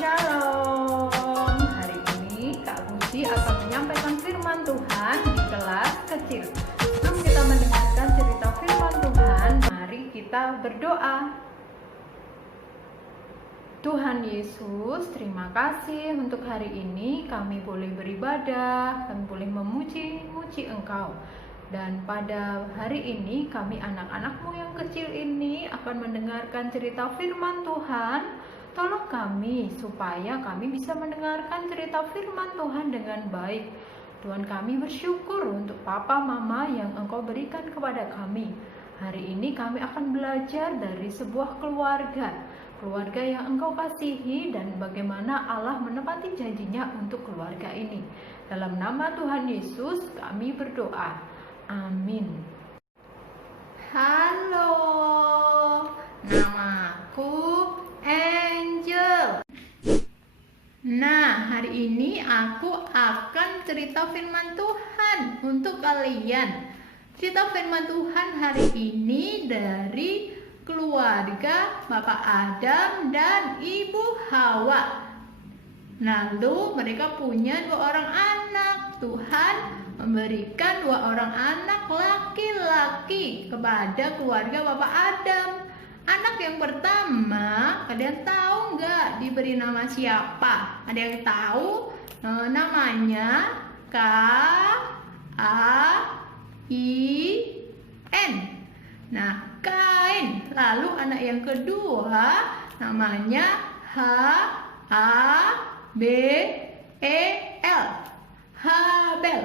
Shalom. Hari ini Kak Gusi akan menyampaikan firman Tuhan di kelas kecil. Sebelum kita mendengarkan cerita firman Tuhan, mari kita berdoa. Tuhan Yesus, terima kasih untuk hari ini kami boleh beribadah, kami boleh memuji-muji Engkau. Dan pada hari ini kami anak-anak-Mu yang kecil ini akan mendengarkan cerita firman Tuhan. Tolong kami supaya kami bisa mendengarkan cerita firman Tuhan dengan baik. Tuhan, kami bersyukur untuk Papa Mama yang Engkau berikan kepada kami. Hari ini kami akan belajar dari sebuah keluarga yang Engkau kasihi dan bagaimana Allah menepati janjinya untuk keluarga ini. Dalam nama Tuhan Yesus kami berdoa. Amin. Halo, namaku Angel. Nah, hari ini aku akan cerita firman Tuhan untuk kalian. Cerita firman Tuhan hari ini dari keluarga Bapak Adam dan Ibu Hawa. Lalu mereka punya 2 orang anak. Tuhan memberikan 2 orang anak laki-laki kepada keluarga Bapak Adam. Anak yang pertama, kalian tahu nggak diberi nama siapa? Ada yang tahu? Namanya K-A-I-N. Nah, Kain. Lalu anak yang kedua namanya H-A-B-E-L. Habel.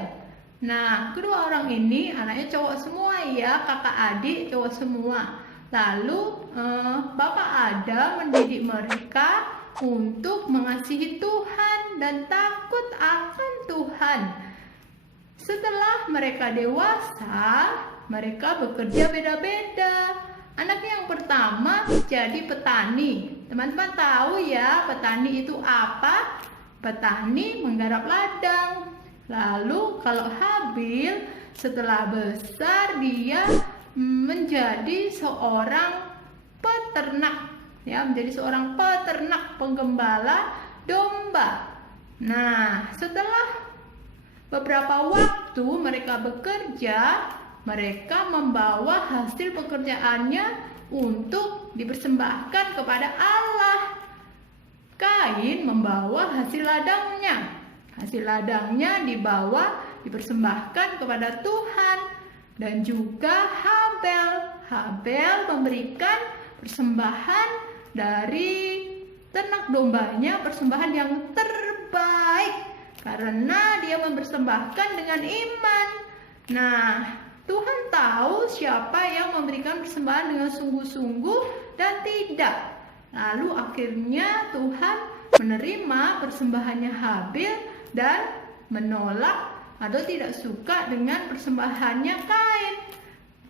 Nah, kedua orang ini anaknya cowok semua ya, kakak adik cowok semua. Lalu Bapak Adam mendidik mereka untuk mengasihi Tuhan dan takut akan Tuhan. Setelah mereka dewasa, mereka bekerja beda-beda. Anak yang pertama jadi petani. Teman-teman tahu ya petani itu apa? Petani menggarap ladang. Lalu kalau Habil setelah besar dia menjadi seorang peternak, ya, menjadi seorang peternak penggembala domba. Nah, setelah beberapa waktu mereka bekerja, mereka membawa hasil pekerjaannya untuk dipersembahkan kepada Allah. Kain membawa hasil ladangnya. Hasil ladangnya dipersembahkan kepada Tuhan. Dan juga Habel memberikan persembahan dari ternak dombanya, persembahan yang terbaik karena dia mempersembahkan dengan iman. Nah, Tuhan tahu siapa yang memberikan persembahan dengan sungguh-sungguh dan tidak. Lalu akhirnya Tuhan menerima persembahannya Habil dan menolak atau tidak suka dengan persembahannya Kain.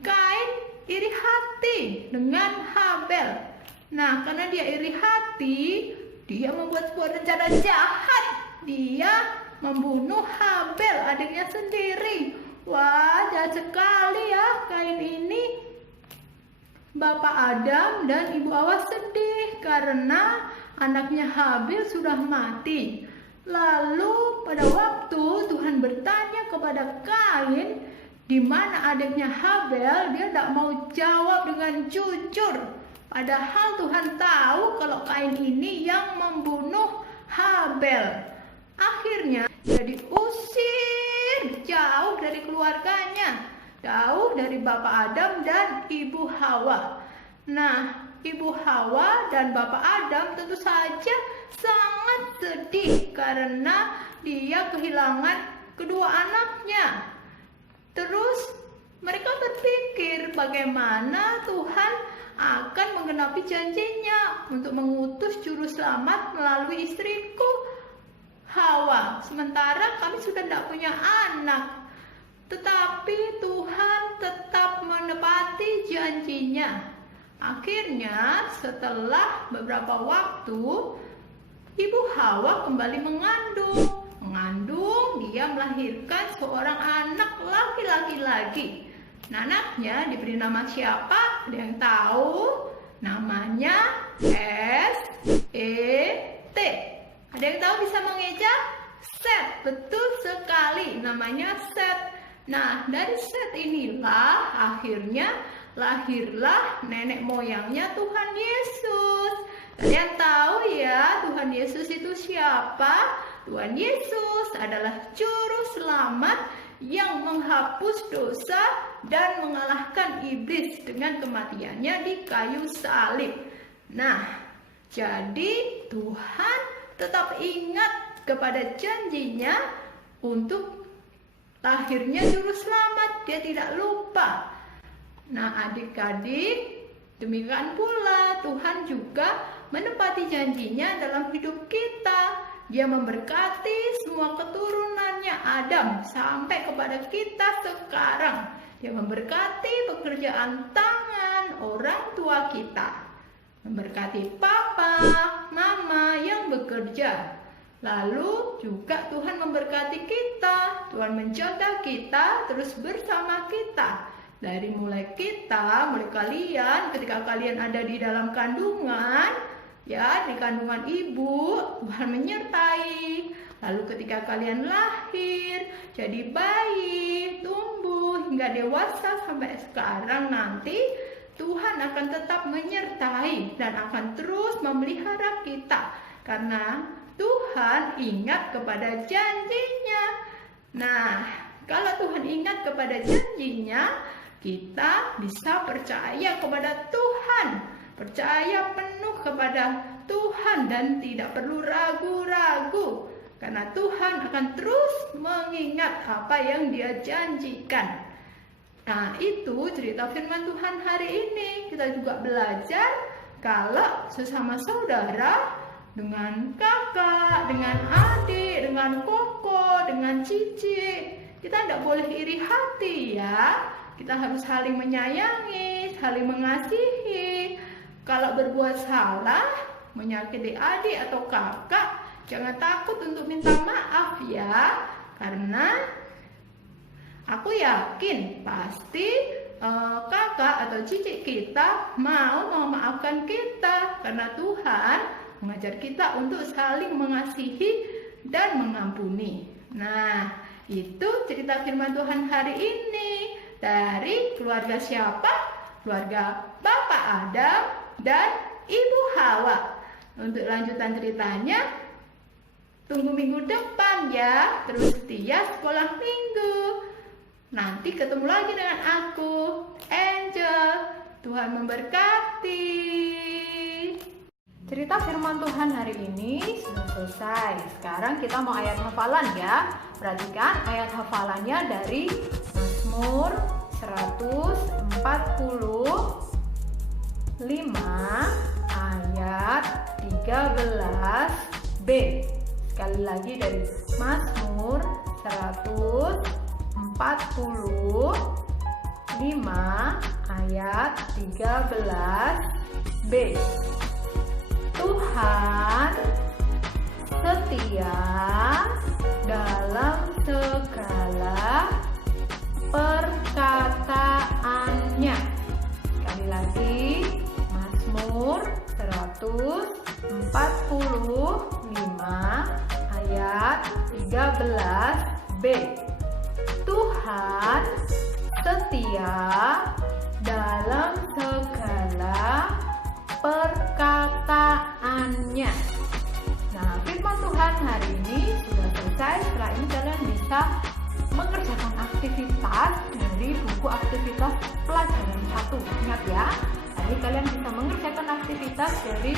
Kain iri hati dengan Habel. Nah, karena dia iri hati, dia membuat sebuah rencana jahat. Dia membunuh Habel, adiknya sendiri. Wah, jahat sekali ya Kain ini. Bapak Adam dan Ibu Hawa sedih karena anaknya Habil sudah mati. Lalu pada waktu Tuhan bertanya kepada Kain, di mana adiknya Habel, dia tidak mau jawab dengan jujur. Padahal Tuhan tahu kalau Kain ini yang membunuh Habel. Akhirnya dia diusir jauh dari keluarganya, jauh dari Bapak Adam dan Ibu Hawa. Nah, Ibu Hawa dan Bapak Adam tentu saja sangat sedih karena dia kehilangan kedua anaknya. Terus mereka berpikir bagaimana Tuhan akan menggenapi janjinya untuk mengutus juru selamat melalui istriku Hawa. Sementara kami sudah tidak punya anak. Tetapi Tuhan tetap menepati janjinya. Akhirnya setelah beberapa waktu Ibu Hawa kembali mengandung. Dia melahirkan seorang anak laki-laki lagi. Nah, anaknya diberi nama siapa? Ada yang tahu? Namanya S-E-T. bisa mengeja? Set, betul sekali, namanya set. Nah, dari set inilah akhirnya lahirlah nenek moyangnya Tuhan Yesus. Kalian tahu ya, Tuhan Yesus itu siapa? Tuhan Yesus adalah juru selamat yang menghapus dosa dan mengalahkan iblis dengan kematiannya di kayu salib. Nah, jadi Tuhan tetap ingat kepada janjinya untuk lahirnya juru selamat. Dia tidak lupa. Nah, adik-adik, demikian pula Tuhan juga menepati janjinya dalam hidup kita. Dia memberkati semua keturunannya Adam sampai kepada kita sekarang. Dia memberkati pekerjaan tangan orang tua kita. Memberkati papa, mama yang bekerja. Lalu juga Tuhan memberkati kita. Tuhan menjaga kita terus bersama kita. Dari mulai kalian ketika kalian ada di dalam kandungan, ya, di kandungan ibu, Tuhan menyertai. Lalu ketika kalian lahir, jadi bayi, tumbuh hingga dewasa sampai sekarang nanti, Tuhan akan tetap menyertai dan akan terus memelihara kita karena Tuhan ingat kepada janjinya. Nah, kalau Tuhan ingat kepada janjinya, kita bisa percaya kepada Tuhan, percaya penuh kepada Tuhan dan tidak perlu ragu-ragu karena Tuhan akan terus mengingat apa yang Dia janjikan. Nah, itu cerita firman Tuhan hari ini. Kita juga belajar kalau sesama saudara, dengan kakak, dengan adik, dengan koko, dengan cici, kita tidak boleh iri hati ya. Kita harus saling menyayangi, saling mengasihi. Kalau berbuat salah, menyakiti adik atau kakak, jangan takut untuk minta maaf ya. Karena aku yakin pasti kakak atau cici kita mau memaafkan kita. Karena Tuhan mengajar kita untuk saling mengasihi dan mengampuni. Nah, itu cerita firman Tuhan hari ini. Dari keluarga siapa? Keluarga Bapak Adam dan Ibu Hawa. Untuk lanjutan ceritanya, tunggu minggu depan ya. Terus setia sekolah minggu. Nanti ketemu lagi dengan aku, Angel. Tuhan memberkati. Cerita firman Tuhan hari ini sudah selesai. Sekarang kita mau ayat hafalan ya. Perhatikan ayat hafalannya dari Mazmur 145 ayat 13b. Sekali lagi dari Mazmur 145 ayat 13b. Tuhan setia dalam segala perkataannya. Sekali lagi, Mazmur 145 ayat 13b. Tuhan setia dalam segala perkataannya. Nah, firman Tuhan hari ini sudah selesai. Setelah ini kalian bisa mengerjakan aktivitas dari buku aktivitas pelajaran 1. Ingat ya, tadi kalian bisa mengerjakan aktivitas dari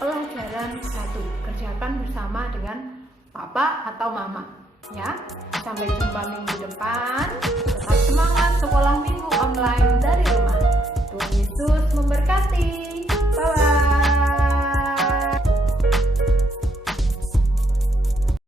pelajaran 1. Kerjakan bersama dengan papa atau mama ya. Sampai jumpa minggu depan. Tetap semangat sekolah minggu online dari